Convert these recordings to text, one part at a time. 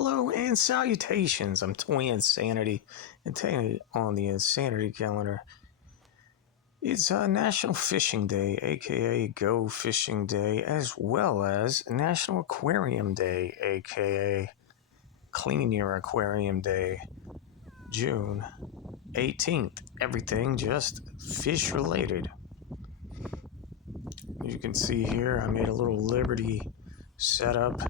Hello and salutations. I'm Toy Insanity, and today on the Insanity calendar, it's National Fishing Day, aka Go Fishing Day, as well as National Aquarium Day, aka Clean Your Aquarium Day, June 18th. Everything just fish related. As you can see here, I made a little Liberty setup.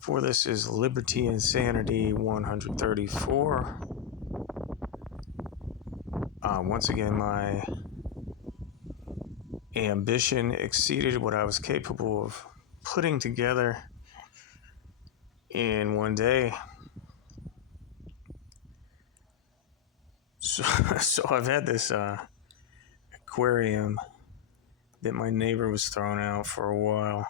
For this is Liberty Insanity 134. Once again, my ambition exceeded what I was capable of putting together in one day. So I've had this aquarium that my neighbor was throwing out for a while.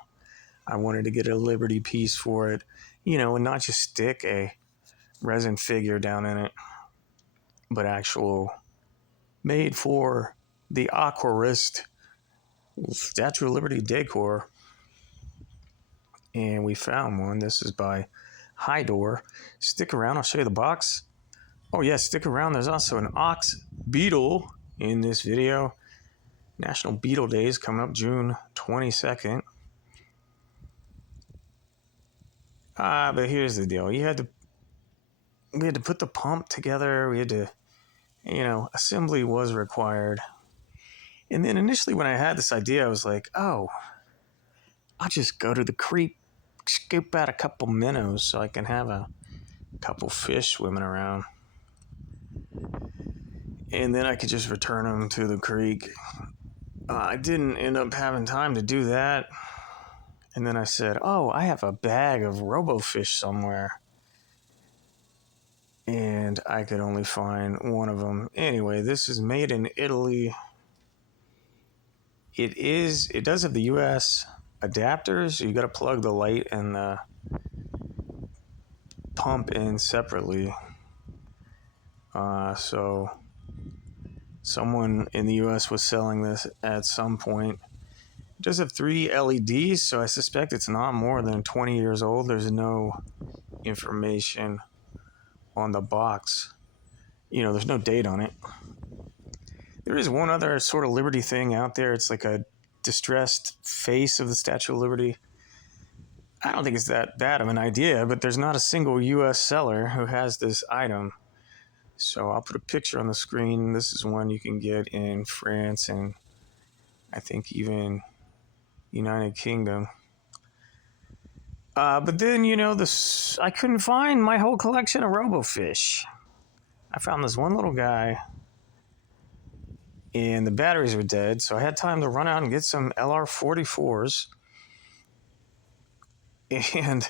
I wanted to get a Liberty piece for it, and not just stick a resin figure down in it, but actual made for the Aquarist Statue of Liberty decor. And we found one. This is by High Door. Stick around, I'll show you the box. Oh yeah, stick around. There's also an ox beetle in this video. National Beetle Day is coming up June 22nd. But here's the deal. We had to put the pump together. We had to, assembly was required. And then initially when I had this idea, I was like, oh, I'll just go to the creek, scoop out a couple minnows so I can have a couple fish swimming around. And then I could just return them to the creek. I didn't end up having time to do that. And then I said, oh, I have a bag of RoboFish somewhere. And I could only find one of them. Anyway, this is made in Italy. It does have the US adapters. You got to plug the light and the pump in separately. So someone in the US was selling this at some point. It does have 3 LEDs, so I suspect it's not more than 20 years old. There's no information on the box. There's no date on it. There is one other sort of Liberty thing out there. It's like a distressed face of the Statue of Liberty. I don't think it's that bad of an idea, but there's not a single US seller who has this item. So I'll put a picture on the screen. This is one you can get in France and I think even United Kingdom. But then, I couldn't find my whole collection of RoboFish. I found this one little guy and the batteries were dead, so I had time to run out and get some LR44s. And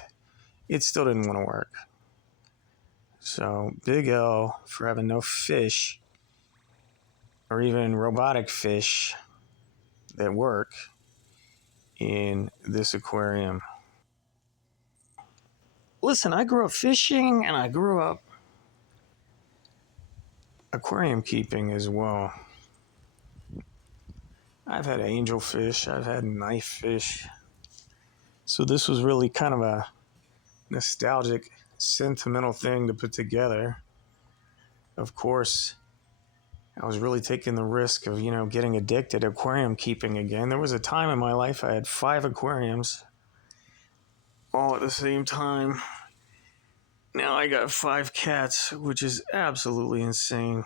it still didn't want to work. So, big L for having no fish or even robotic fish that work in this aquarium. Listen, I grew up fishing and I grew up aquarium keeping as well. I've had angelfish, I've had knife fish. So this was really kind of a nostalgic, sentimental thing to put together. Of course, I was really taking the risk of, getting addicted to aquarium keeping again. There was a time in my life I had 5 aquariums all at the same time. Now I got 5 cats, which is absolutely insane.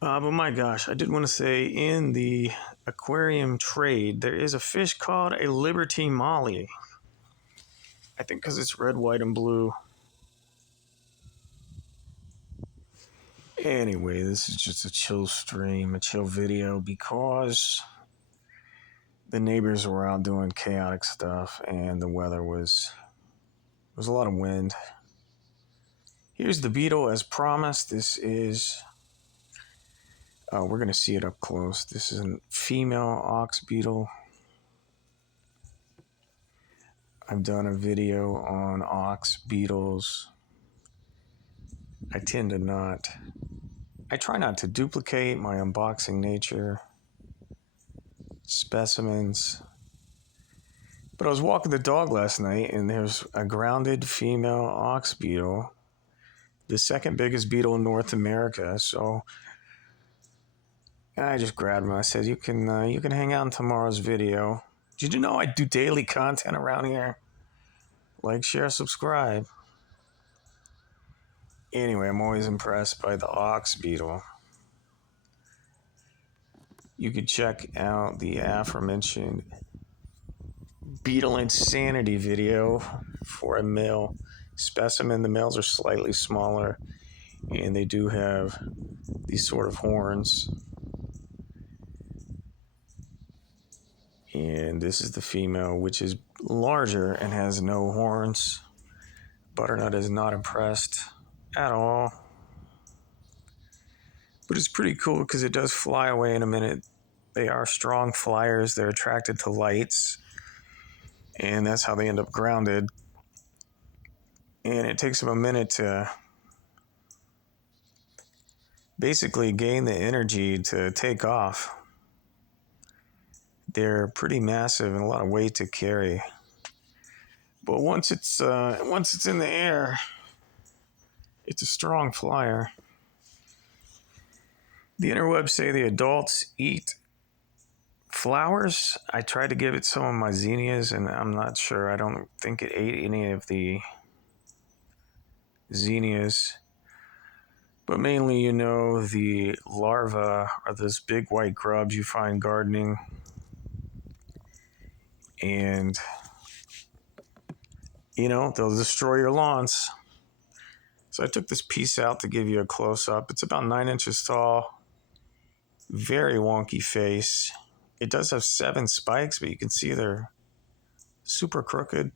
But my gosh, I did want to say in the aquarium trade, there is a fish called a Liberty Molly. I think because it's red, white, and blue. Anyway, this is just a chill stream, a chill video, because the neighbors were out doing chaotic stuff and the weather was a lot of wind. Here's the beetle as promised. This is, we're going to see it up close. This is a female ox beetle. I've done a video on ox beetles. I try not to duplicate my unboxing nature. Specimens But I was walking the dog last night, and there's a grounded female ox beetle, the second biggest beetle in North America. So I just grabbed him. I said, you can hang out in tomorrow's video." Did you know I do daily content around here? Like, share, subscribe. Anyway, I'm always impressed by the ox beetle. You could check out the aforementioned beetle insanity video for a male specimen. The males are slightly smaller, and they do have these sort of horns. And this is the female, which is larger and has no horns. Butternut is not impressed at all. But it's pretty cool because it does fly away in a minute. They are strong flyers. They're attracted to lights, and that's how they end up grounded. And it takes them a minute to basically gain the energy to take off. They're pretty massive and a lot of weight to carry. But once it's in the air, it's a strong flyer. The interwebs say the adults eat flowers. I tried to give it some of my zinnias, and I'm not sure. I don't think it ate any of the zinnias. But mainly, the larvae are those big white grubs you find gardening. And, they'll destroy your lawns. So I took this piece out to give you a close-up. It's about 9 inches tall. Very wonky face. It does have 7 spikes, but you can see they're super crooked.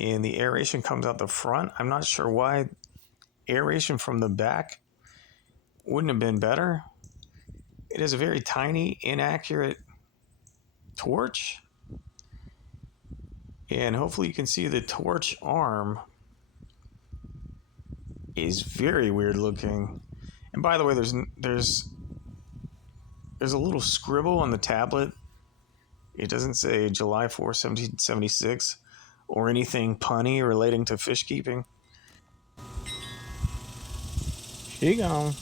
And the aeration comes out the front. I'm not sure why aeration from the back wouldn't have been better. It is a very tiny, inaccurate torch. And hopefully you can see the torch arm is very weird looking. And by the way, there's a little scribble on the tablet. It doesn't say July 4th, 1776 or anything punny relating to fish keeping. She gone.